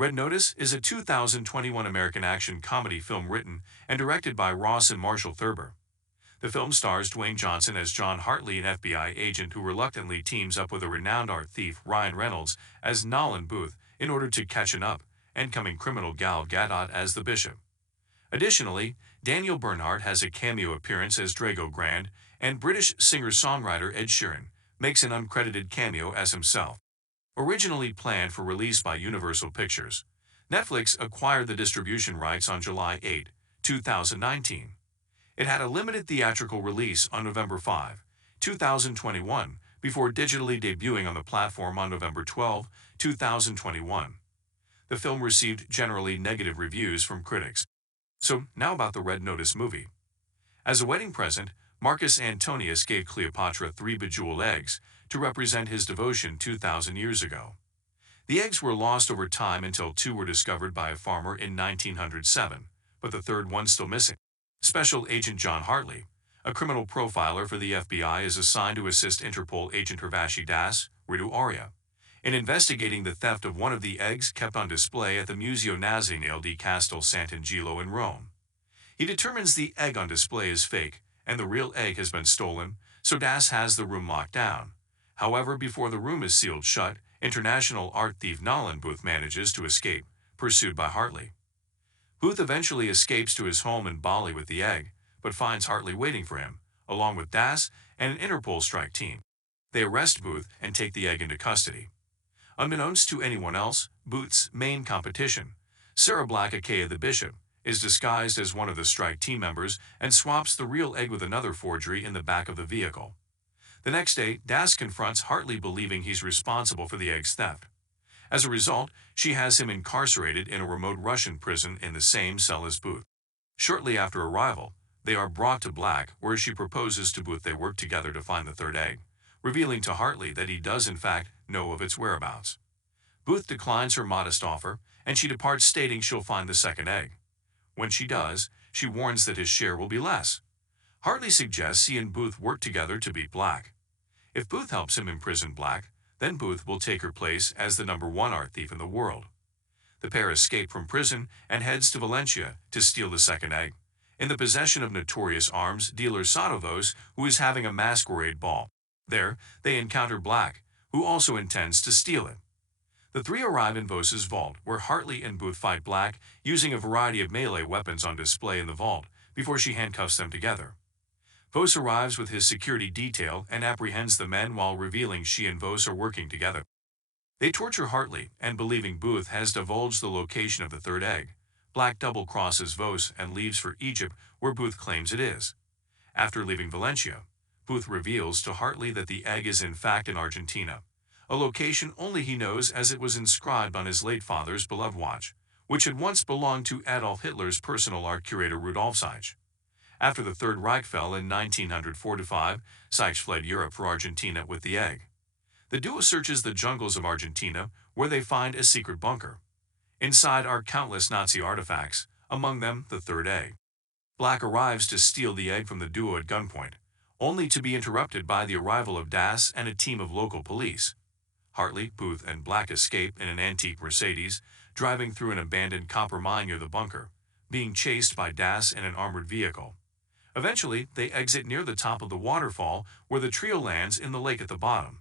Red Notice is a 2021 American action comedy film written and directed by Ross and Marshall Thurber. The film stars Dwayne Johnson as John Hartley, an FBI agent who reluctantly teams up with a renowned art thief, Ryan Reynolds, as Nolan Booth in order to catch an up-and-coming criminal Gal Gadot as the Bishop. Additionally, Daniel Bernhardt has a cameo appearance as Drago Grand, and British singer-songwriter Ed Sheeran makes an uncredited cameo as himself. Originally planned for release by Universal Pictures, Netflix acquired the distribution rights on July 8, 2019. It had a limited theatrical release on November 5, 2021, before digitally debuting on the platform on November 12, 2021. The film received generally negative reviews from critics. So, now about the Red Notice movie. As a wedding present, Marcus Antonius gave Cleopatra 3 bejeweled eggs to represent his devotion 2,000 years ago. The eggs were lost over time until 2 were discovered by a farmer in 1907, but the third one still missing. Special Agent John Hartley, a criminal profiler for the FBI, is assigned to assist Interpol agent Urvashi Das, Ritu Arya, in investigating the theft of one of the eggs kept on display at the Museo Nazionale di Castel Sant'Angelo in Rome. He determines the egg on display is fake and the real egg has been stolen, so Das has the room locked down. However, before the room is sealed shut, international art thief Nolan Booth manages to escape, pursued by Hartley. Booth eventually escapes to his home in Bali with the egg, but finds Hartley waiting for him, along with Das and an Interpol strike team. They arrest Booth and take the egg into custody. Unbeknownst to anyone else, Booth's main competition, Sarah Black aka the Bishop, is disguised as one of the strike team members and swaps the real egg with another forgery in the back of the vehicle. The next day, Das confronts Hartley believing he's responsible for the egg's theft. As a result, she has him incarcerated in a remote Russian prison in the same cell as Booth. Shortly after arrival, they are brought to Black, where she proposes to Booth they work together to find the third egg, revealing to Hartley that he does in fact know of its whereabouts. Booth declines her modest offer, and she departs stating she'll find the second egg. When she does, she warns that his share will be less. Hartley suggests he and Booth work together to beat Black. If Booth helps him imprison Black, then Booth will take her place as the #1 art thief in the world. The pair escape from prison and heads to Valencia to steal the second egg, in the possession of notorious arms dealer Sadovos, who is having a masquerade ball. There, they encounter Black, who also intends to steal it. The three arrive in Voss's vault, where Hartley and Booth fight Black using a variety of melee weapons on display in the vault before she handcuffs them together. Voss arrives with his security detail and apprehends the men while revealing she and Voss are working together. They torture Hartley, and believing Booth has divulged the location of the third egg, Black double-crosses Voss and leaves for Egypt, where Booth claims it is. After leaving Valencia, Booth reveals to Hartley that the egg is in fact in Argentina, a location only he knows as it was inscribed on his late father's beloved watch, which had once belonged to Adolf Hitler's personal art curator Rudolf Seitz. After the Third Reich fell in 1945, Seitz fled Europe for Argentina with the egg. The duo searches the jungles of Argentina, where they find a secret bunker. Inside are countless Nazi artifacts, among them the third egg. Black arrives to steal the egg from the duo at gunpoint, only to be interrupted by the arrival of Das and a team of local police. Hartley, Booth, and Black escape in an antique Mercedes, driving through an abandoned copper mine near the bunker, being chased by Das in an armored vehicle. Eventually, they exit near the top of the waterfall, where the trio lands in the lake at the bottom.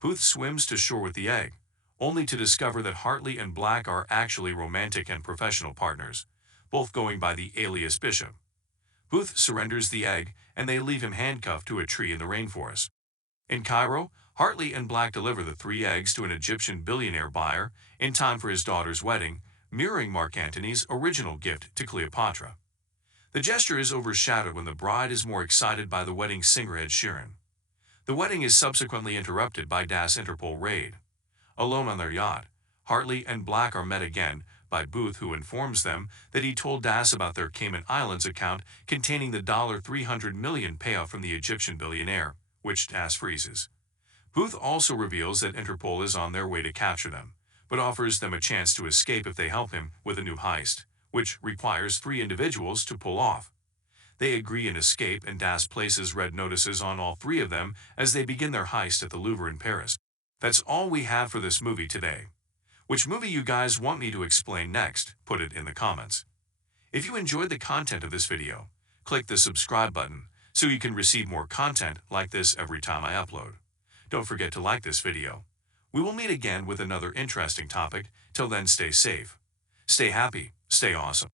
Booth swims to shore with the egg, only to discover that Hartley and Black are actually romantic and professional partners, both going by the alias Bishop. Booth surrenders the egg, and they leave him handcuffed to a tree in the rainforest. In Cairo, Hartley and Black deliver the 3 eggs to an Egyptian billionaire buyer in time for his daughter's wedding, mirroring Mark Antony's original gift to Cleopatra. The gesture is overshadowed when the bride is more excited by the wedding singer Ed Sheeran. The wedding is subsequently interrupted by Das Interpol raid. Alone on their yacht, Hartley and Black are met again by Booth, who informs them that he told Das about their Cayman Islands account containing the $300 million payout from the Egyptian billionaire, which Das freezes. Booth also reveals that Interpol is on their way to capture them, but offers them a chance to escape if they help him with a new heist, which requires 3 individuals to pull off. They agree and escape, and Das places red notices on all 3 of them as they begin their heist at the Louvre in Paris. That's all we have for this movie today. Which movie you guys want me to explain next, put it in the comments. If you enjoyed the content of this video, click the subscribe button so you can receive more content like this every time I upload. Don't forget to like this video. We will meet again with another interesting topic. Till then, stay safe, stay happy, stay awesome.